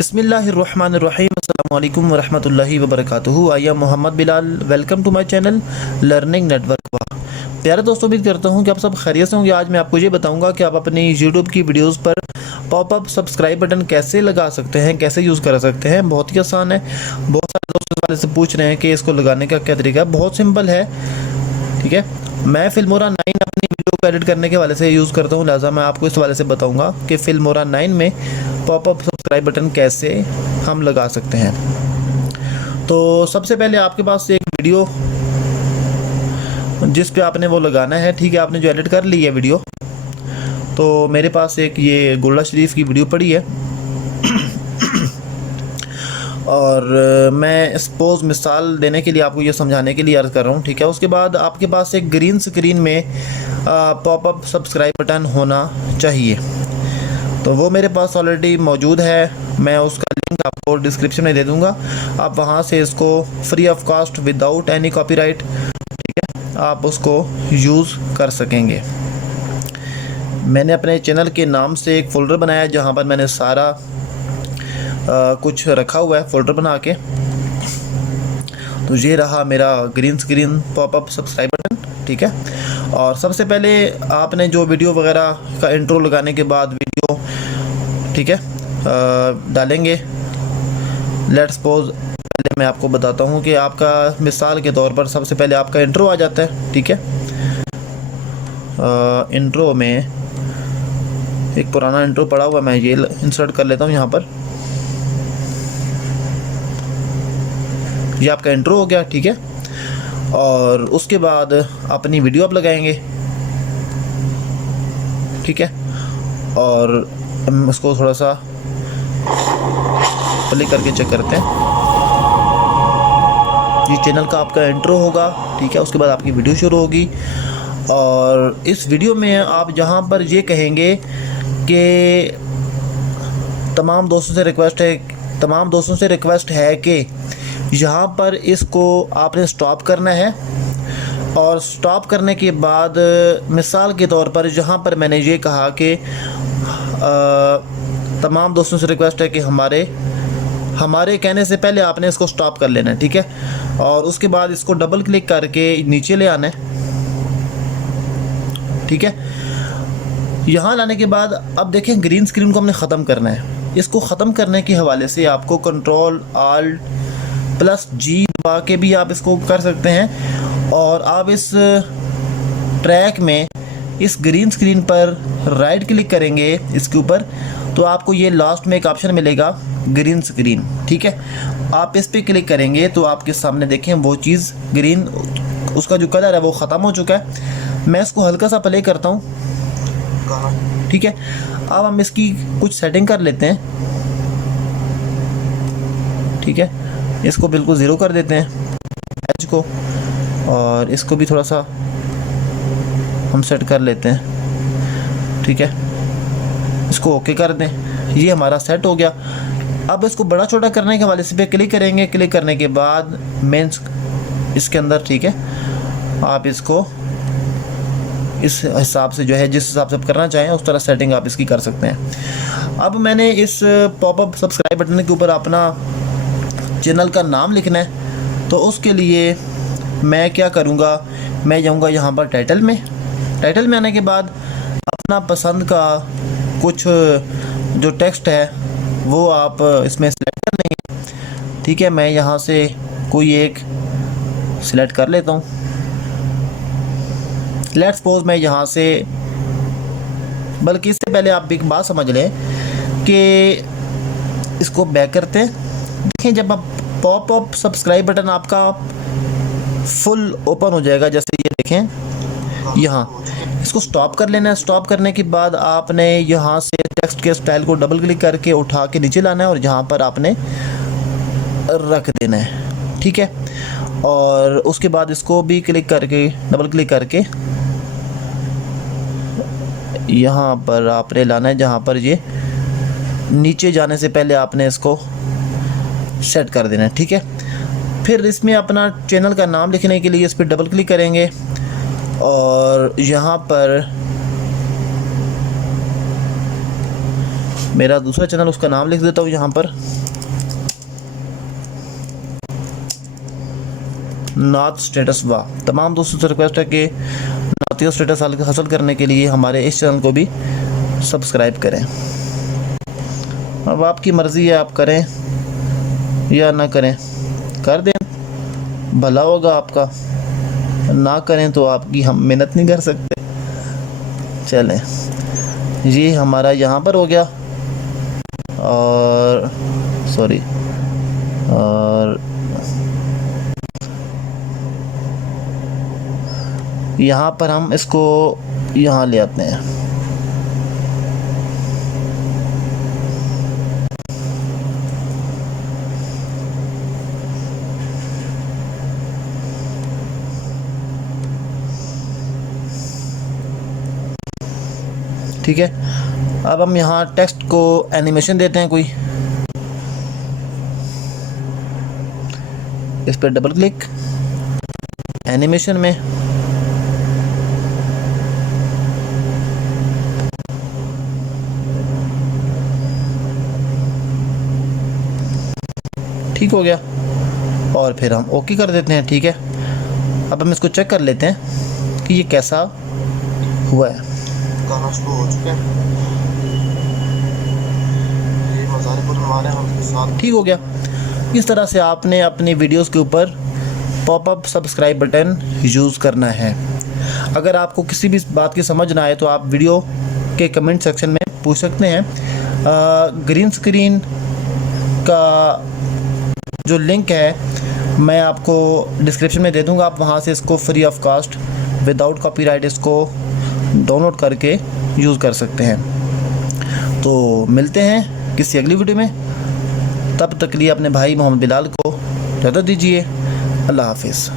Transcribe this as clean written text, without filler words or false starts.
बिस्मिल्लाहिर्रहमानिर्रहीम अस्सलामु अलैकुम वरहमतुल्लाहि वबरकातुहू। I am Mohammad Bilal, welcome to my channel learning network. प्यारे दोस्तों, उम्मीद करता हूँ कि आप सब खैरियत से होंगे। आज मैं आपको ये बताऊंगा कि आप अपनी यूट्यूब की वीडियोस पर पॉपअप सब्सक्राइब बटन कैसे लगा सकते हैं, कैसे यूज़ कर सकते हैं। बहुत ही आसान है। बहुत सारे दोस्त इस वाले से पूछ रहे हैं कि इसको लगाने का क्या तरीका है। बहुत सिंपल है, ठीक है। मैं फिल्मोरा 9 अपनी वीडियो को एडिट करने के वाले से यूज़ करता हूँ, लिहाजा मैं आपको इस वाले से बताऊंगा कि फिल्मोरा 9 में पॉपअप सब्सक्राइब बटन कैसे हम लगा सकते हैं। तो सबसे पहले आपके पास एक वीडियो जिस पे आपने वो लगाना है, ठीक है। आपने जो एडिट कर ली है वीडियो, तो मेरे पास एक ये गुरला शरीफ की वीडियो पड़ी है और मैं सपोज मिसाल देने के लिए आपको ये समझाने के लिए अर्ज़ कर रहा हूँ, ठीक है। उसके बाद आपके पास एक ग्रीन स्क्रीन में पॉपअप सब्सक्राइब बटन होना चाहिए, तो वो मेरे पास ऑलरेडी मौजूद है। मैं उसका लिंक आपको डिस्क्रिप्शन में दे दूँगा। आप वहाँ से इसको free of cost without any copyright, ठीक है, आप उसको यूज़ कर सकेंगे। मैंने अपने चैनल के नाम से एक फ़ोल्डर बनाया है जहाँ पर मैंने सारा कुछ रखा हुआ है फ़ोल्डर बना के। तो ये रहा मेरा green screen popup subscribe button, ठीक है। और सबसे पहले आपने जो वीडियो वगैरह का इंट्रो लगाने के बाद वीडियो, ठीक है, डालेंगे। लेट्स सपोज पहले मैं आपको बताता हूँ कि आपका मिसाल के तौर पर सबसे पहले आपका इंट्रो आ जाता है, ठीक है। इंट्रो में एक पुराना इंट्रो पड़ा हुआ, मैं ये इंसर्ट कर लेता हूँ यहाँ पर। ये आपका इंट्रो हो गया, ठीक है। और उसके बाद अपनी वीडियो आप लगाएंगे, ठीक है। और हम उसको थोड़ा सा प्ले करके चेक करते हैं। ये चैनल का आपका इंट्रो होगा, ठीक है। उसके बाद आपकी वीडियो शुरू होगी और इस वीडियो में आप जहां पर ये कहेंगे कि तमाम दोस्तों से रिक्वेस्ट है कि यहाँ पर इसको आपने स्टॉप करना है। और स्टॉप करने के बाद मिसाल के तौर पर जहाँ पर मैंने ये कहा कि तमाम दोस्तों से रिक्वेस्ट है कि हमारे कहने से पहले आपने इसको स्टॉप कर लेना है, ठीक है। और उसके बाद इसको डबल क्लिक करके नीचे ले आना है, ठीक है। यहाँ लाने के बाद अब देखें ग्रीन स्क्रीन को हमने ख़त्म करना है। इसको ख़त्म करने के हवाले से आपको Ctrl+Alt+G दबा के भी आप इसको कर सकते हैं। और आप इस ट्रैक में इस ग्रीन स्क्रीन पर राइट क्लिक करेंगे इसके ऊपर, तो आपको ये लास्ट में एक ऑप्शन मिलेगा ग्रीन स्क्रीन, ठीक है। आप इस पे क्लिक करेंगे तो आपके सामने देखें वो चीज़ ग्रीन, उसका जो कलर है वो ख़त्म हो चुका है। मैं इसको हल्का सा प्ले करता हूँ, ठीक है। अब हम इसकी कुछ सेटिंग कर लेते हैं, ठीक है। इसको बिल्कुल ज़ीरो कर देते हैं एज को, और इसको भी थोड़ा सा हम सेट कर लेते हैं, ठीक है। इसको ओके कर दें, ये हमारा सेट हो गया। अब इसको बड़ा छोटा करने के हवाले से पे क्लिक करेंगे। क्लिक करने के बाद मेंस इसके अंदर, ठीक है, आप इसको इस हिसाब से जो है जिस हिसाब से आप करना चाहें उस तरह सेटिंग आप इसकी कर सकते हैं। अब मैंने इस पॉपअप सब्सक्राइब बटन के ऊपर अपना चैनल का नाम लिखना है, तो उसके लिए मैं क्या करूँगा, मैं जाऊँगा यहाँ पर टाइटल में आने के बाद अपना पसंद का कुछ जो टेक्स्ट है वो आप इसमें सेलेक्ट कर लेंगे, ठीक है। मैं यहाँ से कोई एक सिलेक्ट कर लेता हूँ। लेट्स सपोज मैं यहाँ से, बल्कि इससे पहले आप एक बात समझ लें कि इसको बैक करते हैं। देखें जब आप पॉपअप सब्सक्राइब बटन आपका फुल ओपन हो जाएगा, जैसे ये देखें, यहाँ इसको स्टॉप कर लेना है। स्टॉप करने के बाद आपने यहाँ से टेक्स्ट के स्टाइल को डबल क्लिक करके उठा के नीचे लाना है और यहाँ पर आपने रख देना है, ठीक है। और उसके बाद इसको भी क्लिक करके डबल क्लिक करके यहाँ पर आपने लाना है, जहाँ पर ये नीचे जाने से पहले आपने इसको सेट कर देना है, ठीक है। फिर इसमें अपना चैनल का नाम लिखने के लिए इस पर डबल क्लिक करेंगे और यहाँ पर मेरा दूसरा चैनल, उसका नाम लिख देता हूँ यहाँ पर, नात स्टेटस वाह। तमाम दोस्तों से रिक्वेस्ट है कि नातियों स्टेटस हासिल करने के लिए हमारे इस चैनल को भी सब्सक्राइब करें। अब आपकी मर्ज़ी है, आप करें या ना करें, कर दें भला होगा आपका, ना करें तो आपकी हम मेहनत नहीं कर सकते। चलें, ये हमारा यहाँ पर हो गया, और सॉरी, और यहाँ पर हम इसको यहाँ ले आते हैं। ठीक है, अब हम यहाँ टेक्स्ट को एनिमेशन देते हैं कोई, इस पर डबल क्लिक, एनिमेशन में ठीक हो गया, और फिर हम ओके कर देते हैं। ठीक है, अब हम इसको चेक कर लेते हैं कि ये कैसा हुआ है। गाना शुरू हो चुका है, ये मज़ारिपुर हमारे हम साथ ठीक हो गया। इस तरह से आपने अपनी वीडियोस के ऊपर पॉपअप सब्सक्राइब बटन यूज़ करना है। अगर आपको किसी भी बात की समझ ना आए तो आप वीडियो के कमेंट सेक्शन में पूछ सकते हैं। ग्रीन स्क्रीन का जो लिंक है मैं आपको डिस्क्रिप्शन में दे दूंगा, आप वहां से इसको free of cost without copyright इसको डाउनलोड करके यूज़ कर सकते हैं। तो मिलते हैं किसी अगली वीडियो में, तब तक के लिए अपने भाई मोहम्मद बिलाल को इजाज़त दीजिए। अल्लाह हाफिज़।